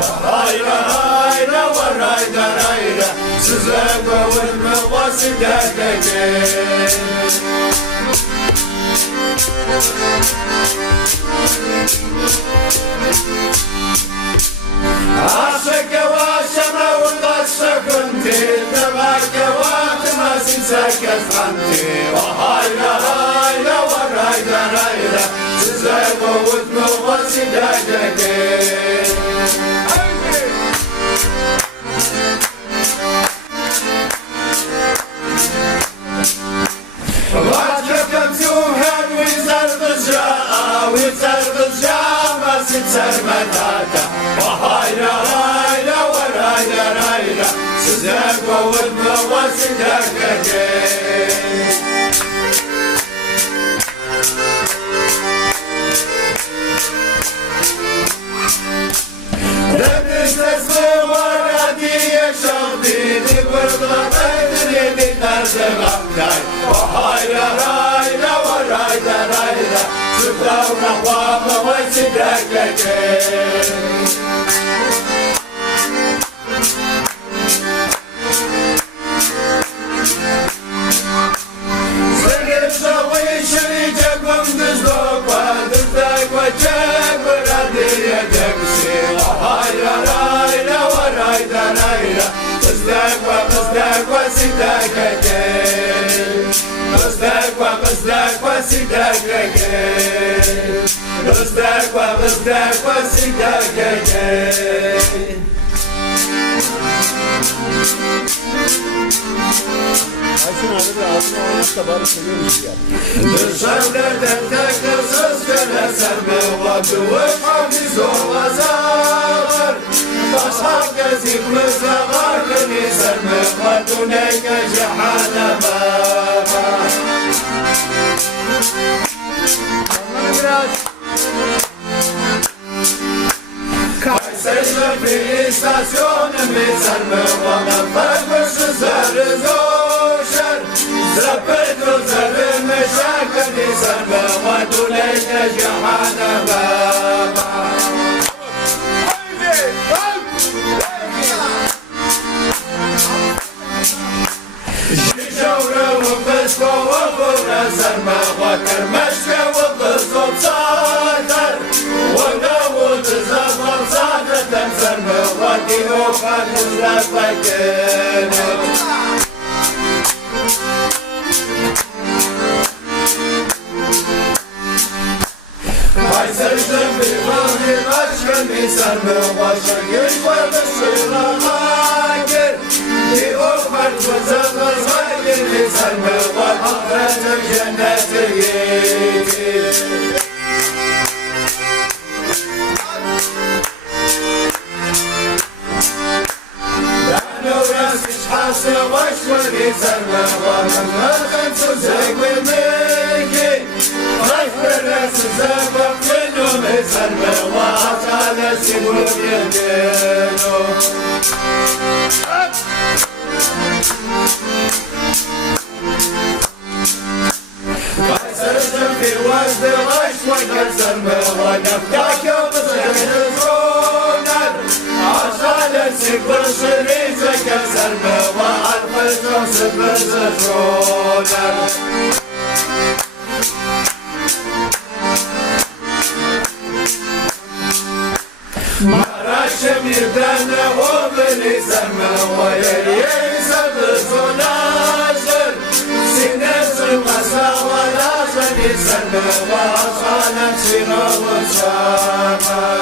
Hayra hayra var hayra hayra size kavurma vasideteke Aşık yavaşama urdaşa kunti Tebak yavaşama sinsakes kanti Hayra hayra var hayra hayra size kavurma vasideteke Sermedata, hayra hayra var hayra hayra size kavurma vasideteke Denizlesi var diye şahbini Kırgılamaydı derse gaktay hayra hayra var hayra hayra Sıklavna kavurma vasideteke Dışarıdan tekrar göre serme vakı ve hamiz olmazlar Başka gezikmizle vakını serme vakı neyke cehaneme Kayseri'de bir istasyonum serme vakı farklısı zerre zoşer Zepetru zerme şakını serme vakı neyke cehaneme Serme vakır meşke vıldızım sadar Vıldavul zızamal sadetem serme vaki o kadızla fakirim Kayseri'den bir vahir aşkını serme başa gül vardı suyla hakir Ki o farklıza kazayını serme vakıfretim cenneti yitir Ben uğraşmış hası başveri serme vakıfretim tuzak ve meki Kayfere size bakınım serme vatanesi bu yedinu Kayseri'den bir vazdı aşkla serme vakıftaki mızgınız onar Aşalesi kırşırıza keserme ve alfızın sıfırsız onar Maraş'ım yedene o beni serme ve yeri sadı sonajır Sinesin masavada seni serme ve asanem sinavun şama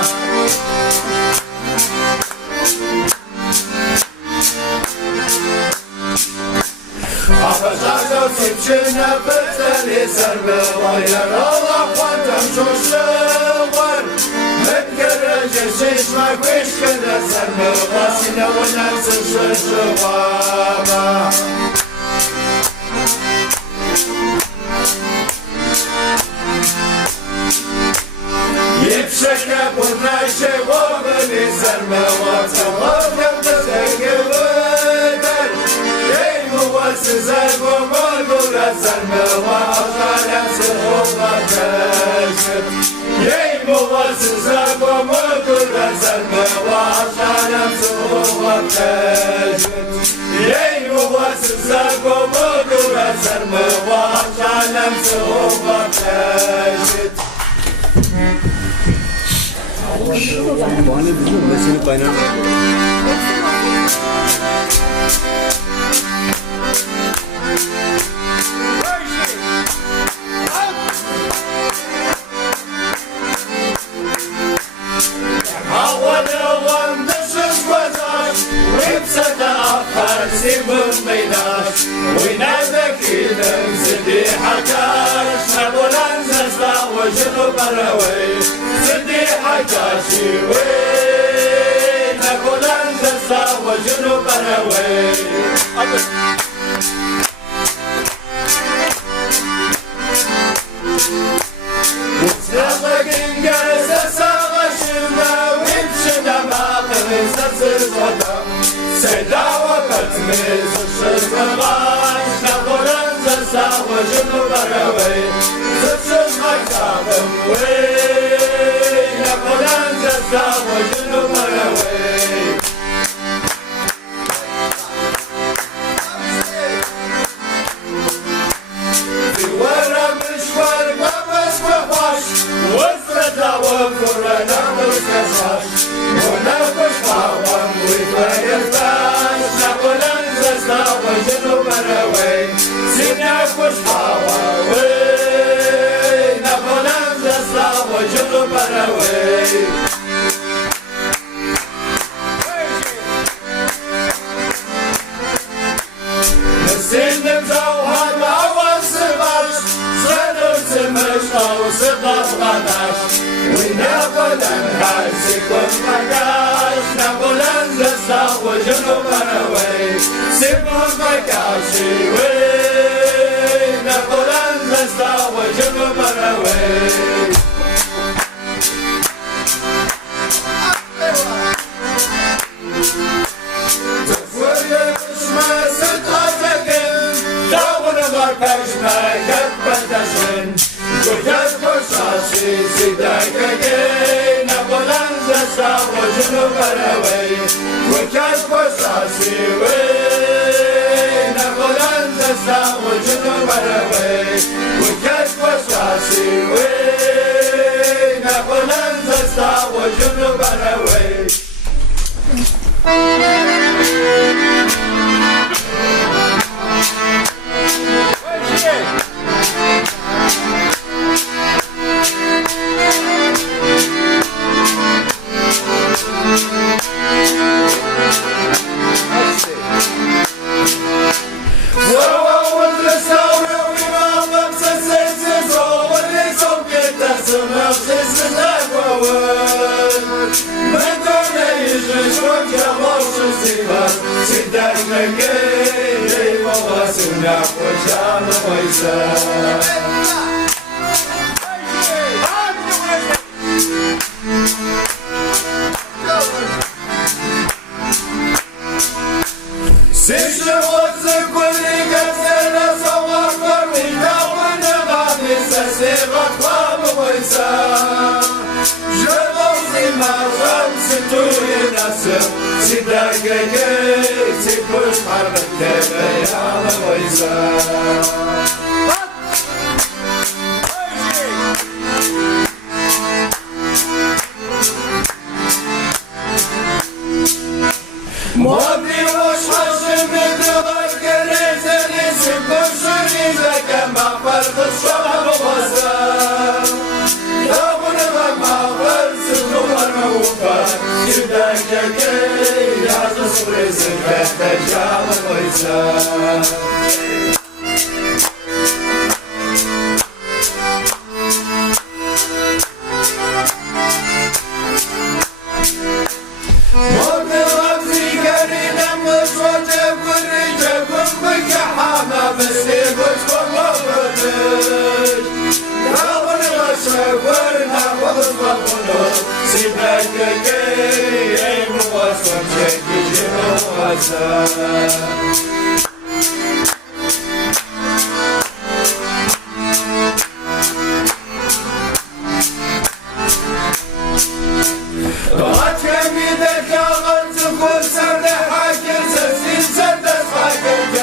Afazado sipçine fırseli serme ve yaralı fantam çoşluğun Metgerece şişme kışkede serme ve sinavun emsin şuşluğama Yipşeke bunayşe o beni serme vaksa vakım tezeki vıdır Ey muvasıza gomulgura serme vakalemsi olmadışı Ey muvasıza gomulgura serme vakalemsi سزاكو مدورة سرموات عالم سهوبة تجد Bahane bizim mesele kaynağı. سدي حكاشي وين أقول أنزل وجنوب أروي سابق إنجاز سابق شما ويبشنا ما قريز الصدى سيدا وقت ميز الشرقاش نقول أنزل وجنوب أروي زبشن مكتابم وين نقول أنزل وجنوب أروي وفرنا مستشعر ونفش طعم ويفاير باش نقول انزلنا وجنوب اروي سنفش طعم ونقول انزلنا وجنوب اروي نسين مزوهر اول سباش صدر سمش او صدر غناش ونقول انحاسك والمكاش نقول انزلنا وجنوب اروي سيبون مكاشي وين نقول انزلنا وجنوب اروي وجنوب اروي وكاش قصاصي وين اقول انزلنا وجنوب اروي وكاش قصاصي وين اقول انزلنا وجنوب اروي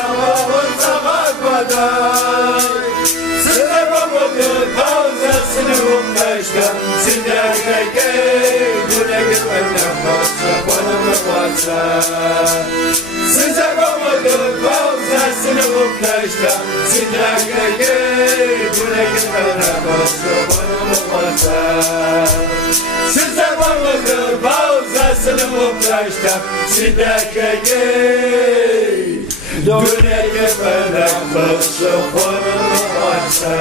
Come نخص خودم بخواسته سیزه با مدل باوزه سینه و کشتم سینه گرگه گونه گرگه نخص خودم بخواسته سیزه با مدل باوزه سینه و کشتم سینه گرگه گونه گرگه نخص خودم بخواسته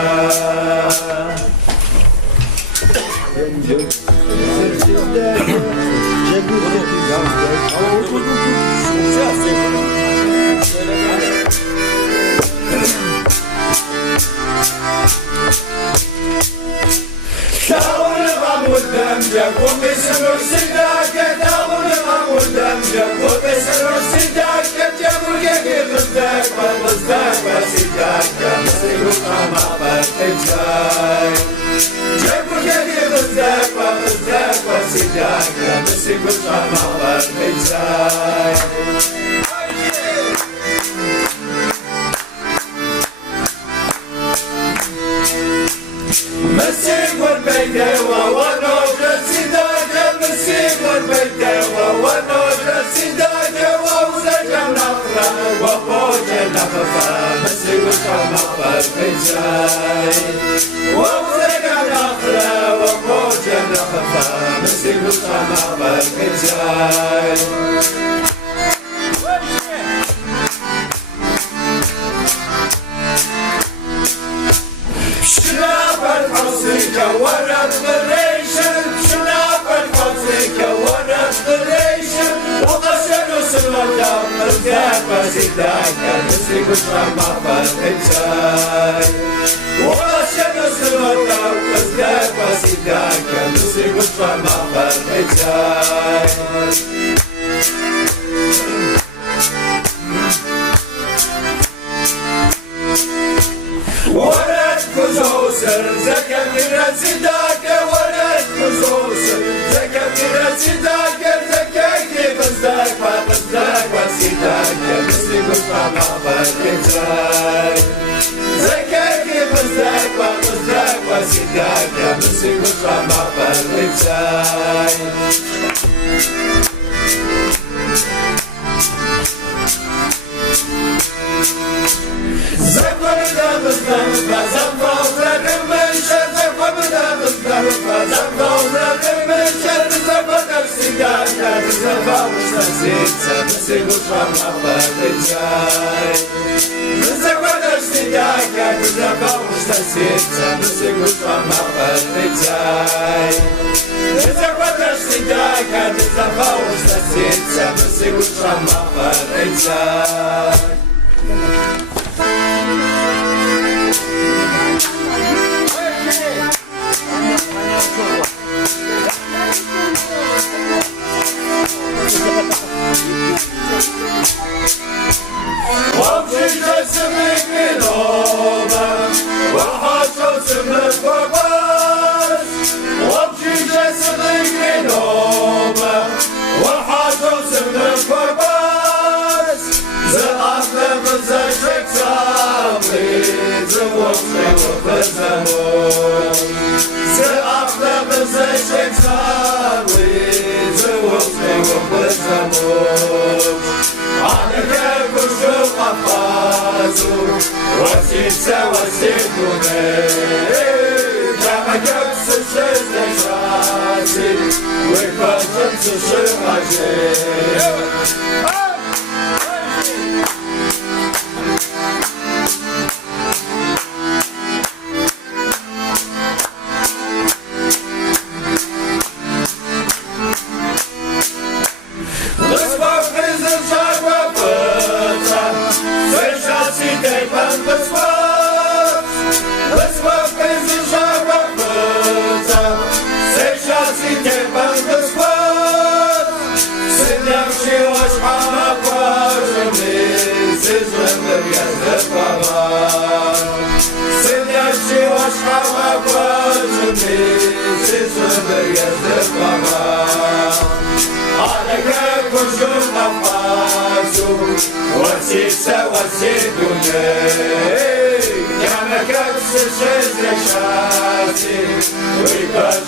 We got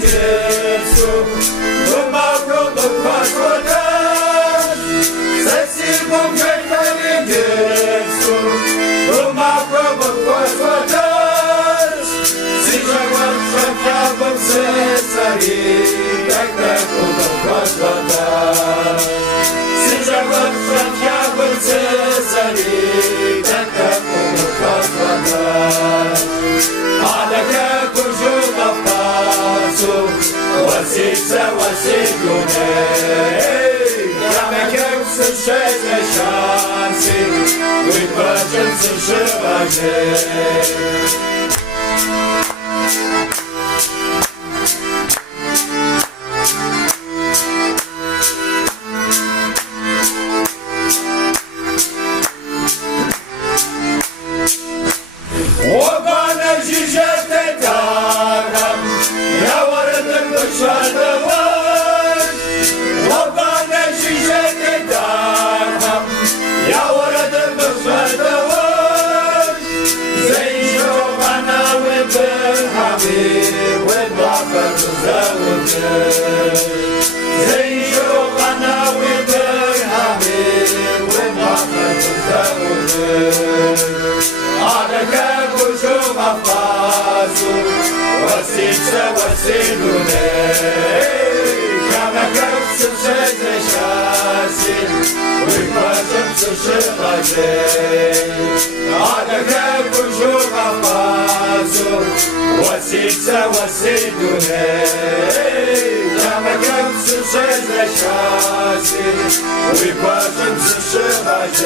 dziecku, pomału do pasłoda. Sesji pogrzebna dziecku, pomału do pasłoda. Syżałam szafrawą cesari, tak do pasłoda. Syżałam szafrawą cesari, tak do pasłoda. Ale jak używa pasu, łasica, łasigunie. Jamek jak słyszeć szansy, wypatrzeć słyszywać. Łopane zizie te taram, ja ładem do szanować. Łopane zizie te taram, ja ładem do szanować. Zejrzowana łebelchami, łebaka do załodzie. Zejrzowana łebelchami, łebaka do załodzie. Ale jak używa pasu, łasica, łasigune. Kamek jak słyszeć szasy, wypatrzeć słyszywać. Ale jak używa pasu, łasica, łasigune. Kamek jak słyszeć szasy, wypatrzeć słyszywać.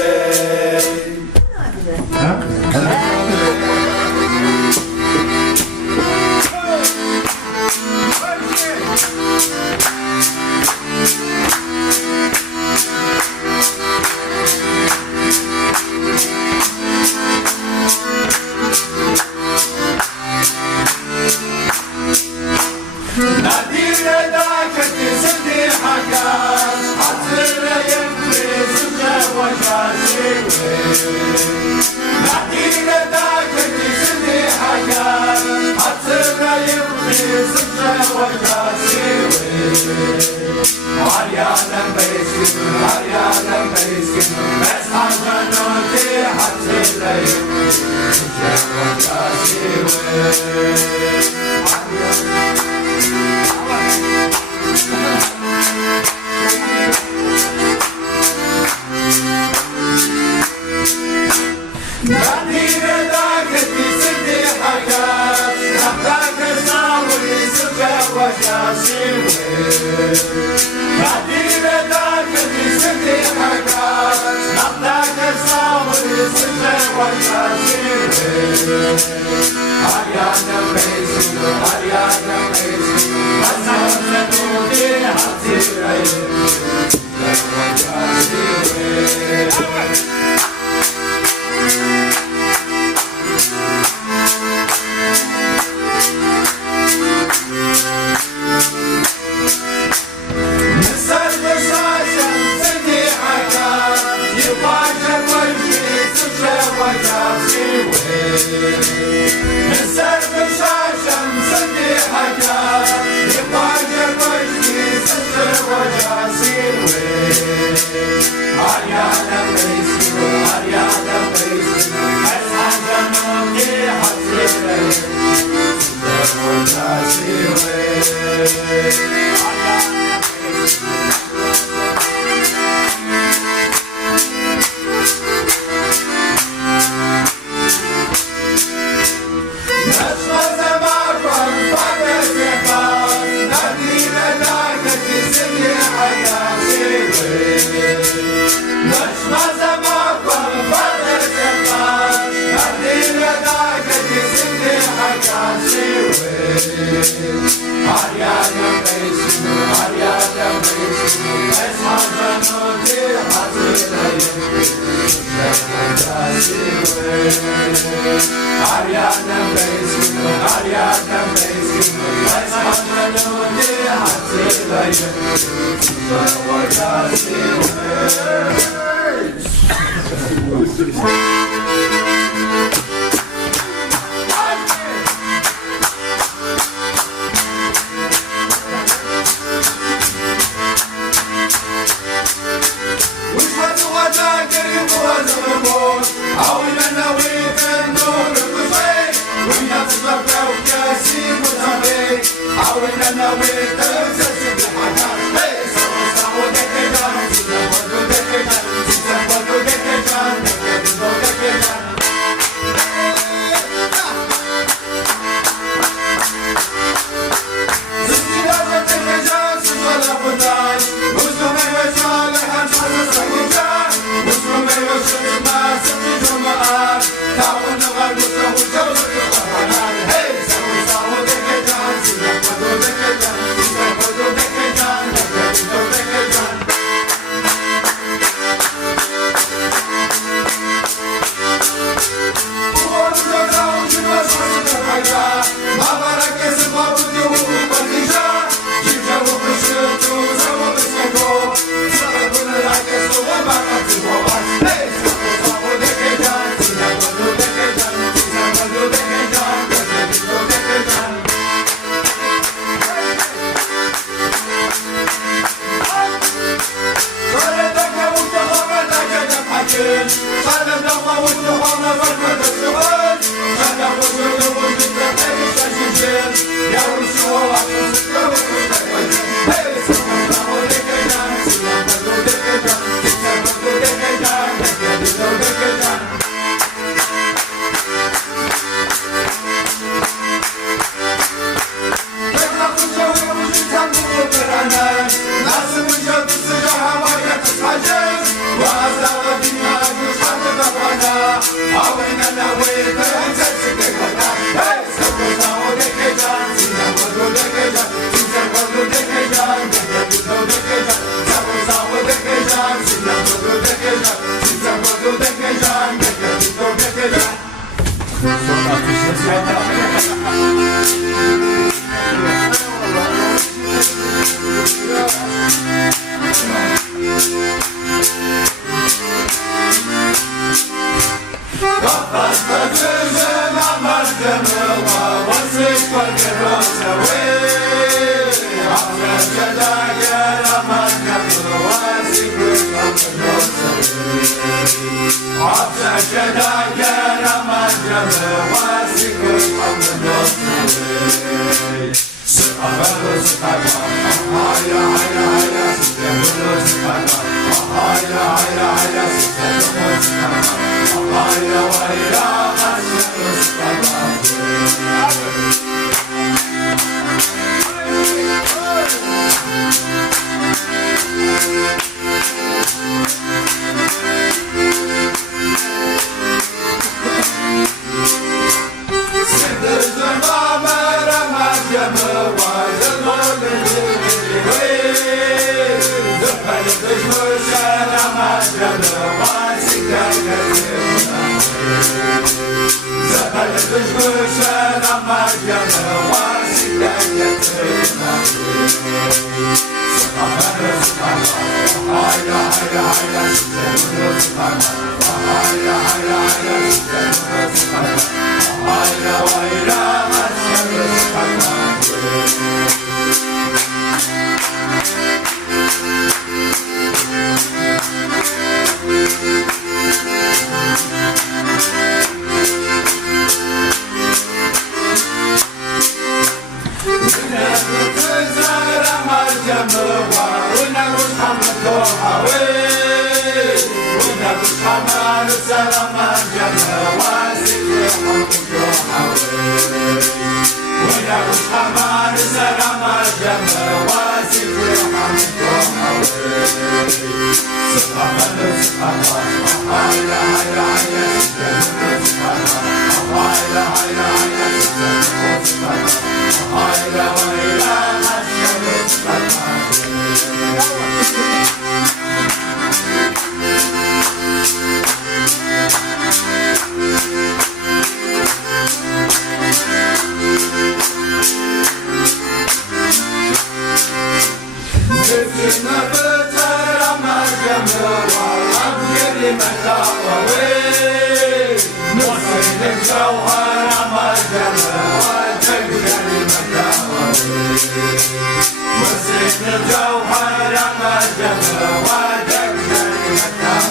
الجوهر ما جمل وجمل متى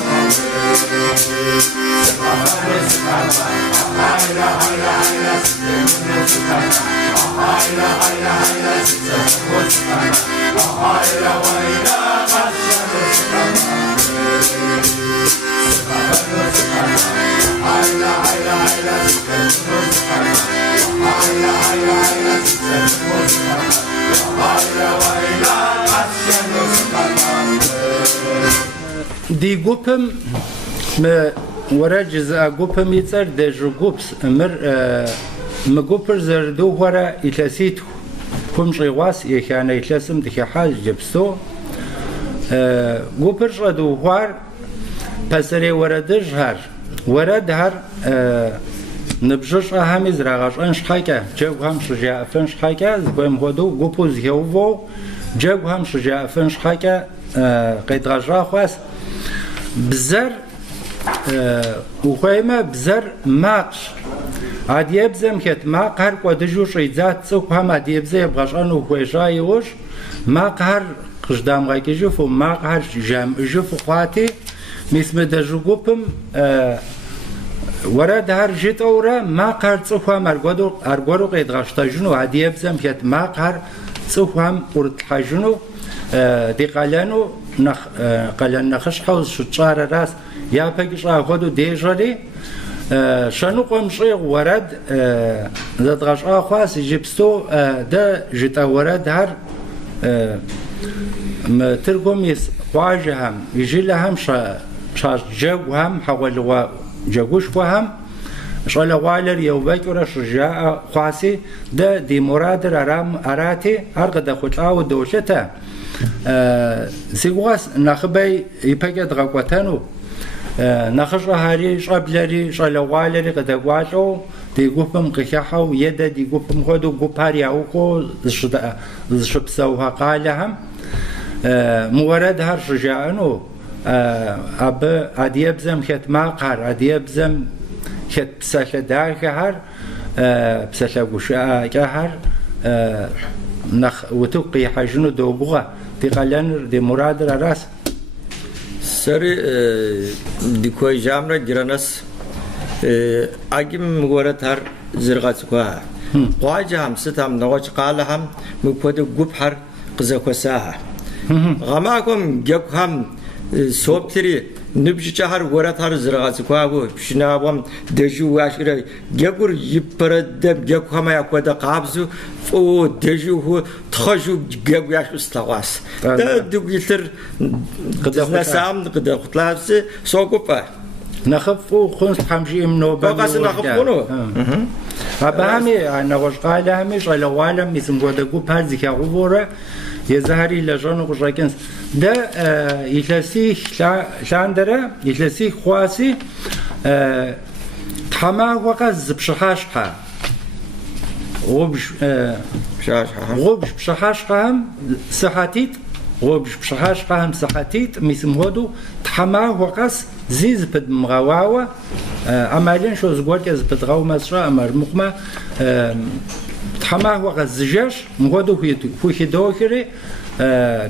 دي جوبم ما ورا جزء جوبم يصير دجو جوبس مر مجوبر زردو ورا يتلسيت كم شيء واس يخانة يتلسم دخي حاج جبسو جوبر ردو وار بسري ورا دجهر ورا دهر نبجش أهمز رغاش أنش حاجة جو هم شجاع فنش حاجة زبون هدو جوبوز يوفو جو هم شجاع فنش حاجة قيد غجرا خواس بزر وخيمة بزر ماقش عاد يبزم كت ماق هر قدجو شيزات سوق هم عاد يبزم بغشان وخيشا يوش ماق هر قدام غايك جوف وماق هر جام جوف خواتي مثل دجوجوبم ورد هر جت اورا ماق هر سوق هم ارغورو قيد غشتا جنو عاد يبزم كت ماق هر سوق هم قرط حجنو دي قالانو نخ قالان نخش حوز شطار راس يا بقيش اخذوا ديجري شنو قوم شيء ورد زاد غش اخواس جبستو ده جتا ورد هر ترقم يس واجهم يجي لهم شاش جو هم حول جوش وهم شغل والر يوبكر شجاع خواسي ده دي مراد اراتي ارقد خطاو دوشته سيغواس نخبي يبقى غقوتانو نخش هاري شابلري شالوالري قد غواتو دي غوبم قخاو يدا دي غوبم خدو غوباري اوكو شبسوها قالهم مورد هر شجاعانو اب اديبزم خت ماقر اديبزم خت بسال داخ هر بسال غوشا هر نخ وتوقي حجنو دوبغا دي قالن دي مراد راس سري دي كوي جامرا جرانس اجم مغورت هر زرغات كوها قواجه هم ستام نواج قالهم مكود غبحر قزكوساها غماكم جكهم صوبتري نبجي شهر ورات هر زرغات كوابو شنابم دجو واشري جبر يبرد جكهم ياكود قابزو فو دجو هو تخجو جب ياش استواس ده دوغيتر قد سام قد خطلاس سوقفا نخفو خنس حمشي منو بقاس نخفونو فبهمي انا وش قال همش على عالم اسم غدغو بازيكا غورا يزهري لجانو قشاكنس ده يتلسي شاندره يتلسي خواسي تحما وقز بشحاشها غبش غبش بشحاشهم صحتيت غبش بشحاشهم صحتيت مسم هودو تحما وقز زيز بد مغواوه عمليا شو زغوت از بدغاو مسرا امر مقما تحما وقز زجاش مغودو في دوكري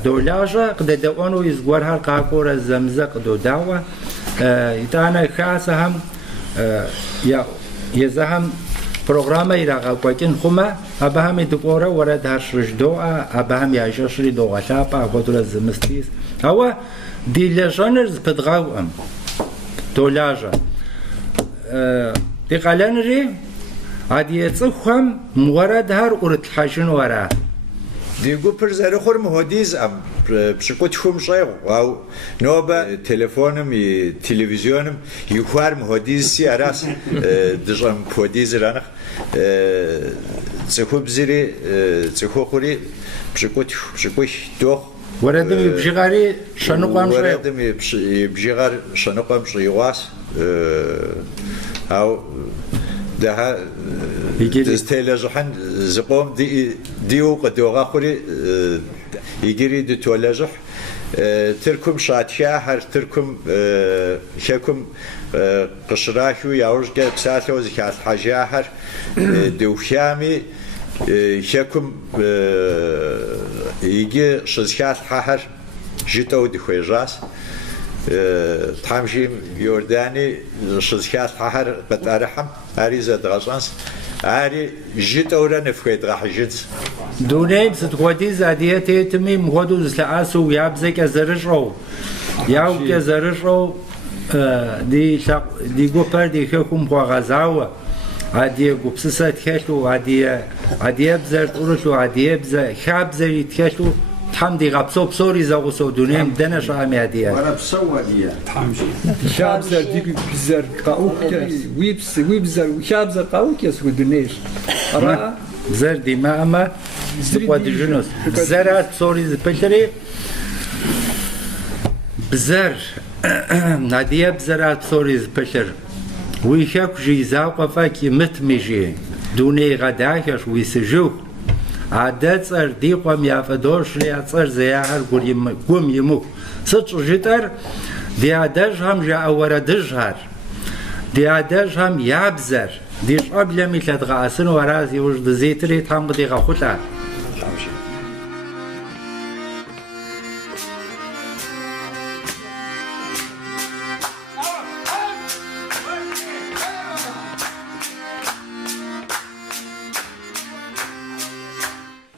دولاجا قد دوانو يزغور هر قاقور زمزق دو داوا يتانا خاصهم يا يزهم برنامه يراقا قاكن خما ابهم دكورا ورد هشرج دو ابهم ياشري دو غشابا غدر زمستيس هو دي لجانرز بدغاو دولاجا دي قالنري عادي يتصخم مورد هر ورد حاجن ورا ديجو برزر خور مهديز ام بشكوت خوم شيء او نوبه تليفونم تلفزيونم يخوار مهديز سي اراس دجم مهديز رانخ تخو بزري تخو خوري بشكوت دوخ وردم بجغاري شنو قام شيء وردم بجغار شنو قام شيء واس او ده دستيلاجحن زقوم ديو قدوغا خوري يجري دو تولاجح تركم شاتشاهر تركم شكم قشراشو ياورجا بساتو زكات حاجاهر دوشامي شكم يجي شزكات حاهر جيتو دخويجاس تحمشي يورداني شزكاس حهر بتارحم أريزة دغشانس أري جيت أورا نفكيت راح جيت دونيم ستقودي زادية تمي مغدو زلعاسو يابزك أزرشو ياو كزرشو دي غوبر دي خيكم غازاوا عادية غوبسسة تخشلو عادية بزر تقولشلو عادية بزر خاب زر يتخشلو تحمدي غابسو بصوري زاغوسو دونيم دنش عامي عادية وأنا بسوى دي تحمشي شابزر ديك بزر قاوكيس ويبزر وشابزر قاوكيس ودنيش أرى زر دي ماما ستقودي جنوس بزرات بصوري زبشري بزر عادية بزرات بصوري زبشر ويشاك جي زاوقة فاكي متمجي دوني غداكش ويسجوك عادات صار ديقوم يافدوش لي صار زياهر قوم يموك ستر جتر دي عاداج هم جا أورا دجهر دي عاداج هم يابزر ديش قبل مثل غاسن ورازي وجد زيتري تام دي غخوتها